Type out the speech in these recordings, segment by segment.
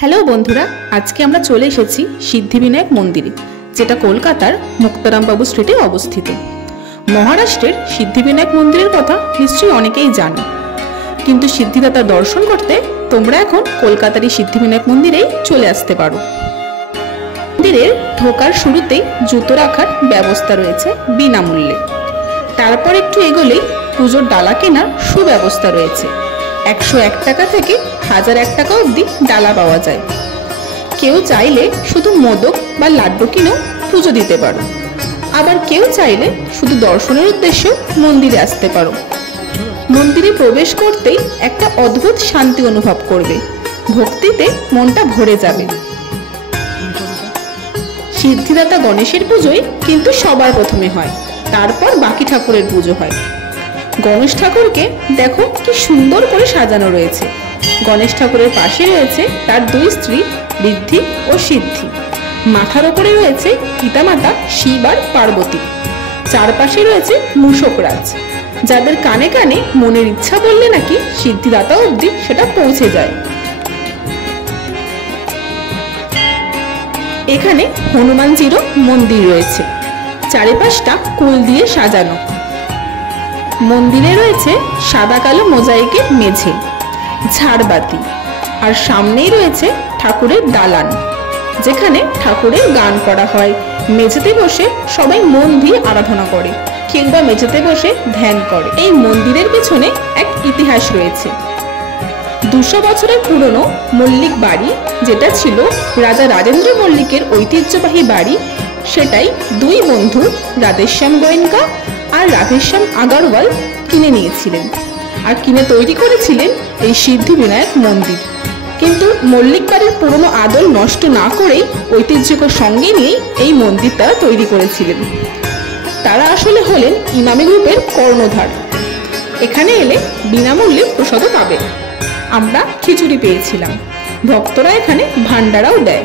Hello বন্ধুরা, আজকে আমরা চলে এসেছি সিদ্ধিবিনায়ক মন্দিরে, যেটা কলকাতার মুক্তারামবাবু স্ট্রিটে অবস্থিত। মহারাষ্ট্রের সিদ্ধিবিনায়ক মন্দিরের কথা নিশ্চয়ই অনেকেই জানো, কিন্তু সিদ্ধিদাতার দর্শন করতে তোমরা এখন কলকাতার এই সিদ্ধিবিনায়ক মন্দিরেই চলে আসতে পারো। মন্দিরের ঢোকার শুরুতেই জুতো রাখার ব্যবস্থা রয়েছে বিনামূল্যে। তারপর একটু এগোলেই পুজোর ডালা কেনার সুব্যবস্থা রয়েছে। 101 টাকা থেকে 1001 টাকা অবধি ডালা পাওয়া যায়। কেউ চাইলে শুধু মোদক বা লাড্ডু কিনেও পুজো দিতে পারো, আবার কেউ চাইলে শুধু দর্শনের উদ্দেশ্যে মন্দিরে আসতে পারো। মন্দিরে প্রবেশ করতেই একটা অদ্ভুত শান্তি অনুভব করবে, ভক্তিতে মনটা ভরে যাবে। সিদ্ধিদাতা গণেশের পুজোই কিন্তু সবার প্রথমে হয়, তারপর বাকি ঠাকুরের পুজো হয়। গণেশ ঠাকুরকে দেখো কি সুন্দর করে সাজানো রয়েছে। গণেশ ঠাকুরের পাশে রয়েছে তার দুই স্ত্রী ঋদ্ধি ও সিদ্ধি। মাথার ওপরে রয়েছে পিতামাতা শিব আর পার্বতী। চারপাশে রয়েছে মূষকরাজ, যাদের কানে কানে মনের ইচ্ছা বললে নাকি সিদ্ধিদাতা অবধি সেটা পৌঁছে যায়। এখানে হনুমানজিরও মন্দির রয়েছে, চারিপাশটা কুল দিয়ে সাজানো। মন্দিরে রয়েছে সাদা কালো মোজাইকের মেঝে, ঝাড়বাতি, আর সামনেই রয়েছে ঠাকুরের দালান, যেখানে ঠাকুরের গান করা হয়। মেঝেতে বসে সবাই মন দিয়ে আরাধনা করে কিংবা মেঝেতে বসে ধ্যান করে। এই মন্দিরের পেছনে এক ইতিহাস রয়েছে। 200 বছরের পুরনো মল্লিক বাড়ি, যেটা ছিল রাজা রাজেন্দ্র মল্লিকের ঐতিহ্যবাহী বাড়ি, সেটাই দুই বন্ধু রাধেশ্যাম গোয়েঙ্কা আর রাধেশ্যাম আগারওয়াল কিনে নিয়েছিলেন, আর কিনে তৈরি করেছিলেন এই সিদ্ধিবিনায়ক মন্দির। কিন্তু মল্লিক বাড়ির পুরনো আদল নষ্ট না করেই ঐতিহ্যকে সঙ্গে নিয়েই এই মন্দির তারা তৈরি করেছিলেন। তারা আসলে হলেন ইমামি গ্রুপের কর্ণধার। এখানে এলে বিনামূল্যে প্রসাদও পাবে। আমরা খিচুড়ি পেয়েছিলাম। ভক্তরা এখানে ভান্ডারাও দেয়।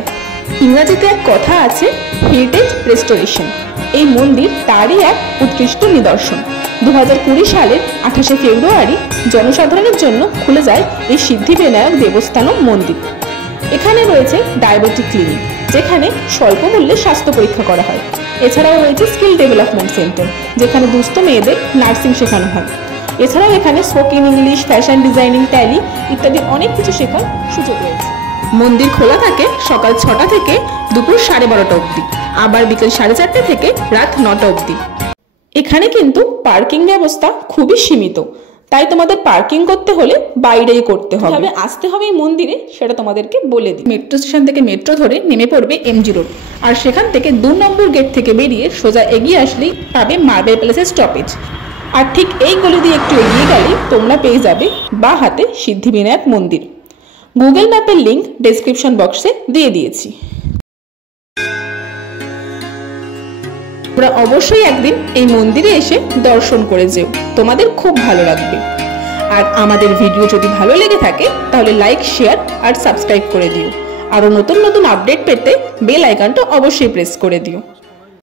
ইংরাজিতে এক কথা আছে, হেরিটেজ রেস্টোরেশন। এই মন্দির তারই এক উৎকৃষ্ট নিদর্শন। 2020 সালের 28শে ফেব্রুয়ারি জনসাধারণের জন্য খুলে যায় এই সিদ্ধিবিনায়ক দেবস্থানম মন্দির। এখানে রয়েছে ডায়াবেটিক ক্লিনিক, যেখানে স্বল্প মূল্যে স্বাস্থ্য পরীক্ষা করা হয়। এছাড়াও রয়েছে স্কিল ডেভেলপমেন্ট সেন্টার, যেখানে দুস্থ মেয়েদের নার্সিং শেখানো হয়। এছাড়াও এখানে spoken English, fashion designing, tally ইত্যাদি অনেক কিছু শেখার সুযোগ রয়েছে। মন্দির খোলা থাকে সকাল 6টা থেকে দুপুর 12:30 অবধি, আবার বিকেল 4:30 থেকে রাত 9টা অবধি। এখানে কিন্তু পার্কিং ব্যবস্থা খুবই সীমিত, তাই তোমাদের পার্কিং করতে হলে বাইরেই করতে হবে। তবে আসতে হবে এই মন্দিরে সেটা তোমাদেরকে বলে দিই। মেট্রো স্টেশন থেকে মেট্রো ধরে নেমে পড়বে এমজি রোড, আর সেখান থেকে 2 নম্বর গেট থেকে বেরিয়ে সোজা এগিয়ে আসলেই পাবে মার্বেল প্যালেসের স্টপেজ। আর ঠিক এই গলি দিয়ে একটু এগিয়ে গেলেই তোমরা পেয়ে যাবে বাঁ হাতে সিদ্ধিবিনায়ক মন্দির। গুগল ম্যাপের লিংক ডেসক্রিপশন বক্সে দিয়ে দিয়েছি। তোমরা অবশ্যই একদিন এই মন্দিরে এসে দর্শন করে যেও, তোমাদের খুব ভালো লাগবে। আর আমাদের ভিডিও যদি ভালো লেগে থাকে তাহলে লাইক, শেয়ার আর সাবস্ক্রাইব করে দিও। আরও নতুন নতুন আপডেট পেতে বেল আইকনটা অবশ্যই প্রেস করে দিও।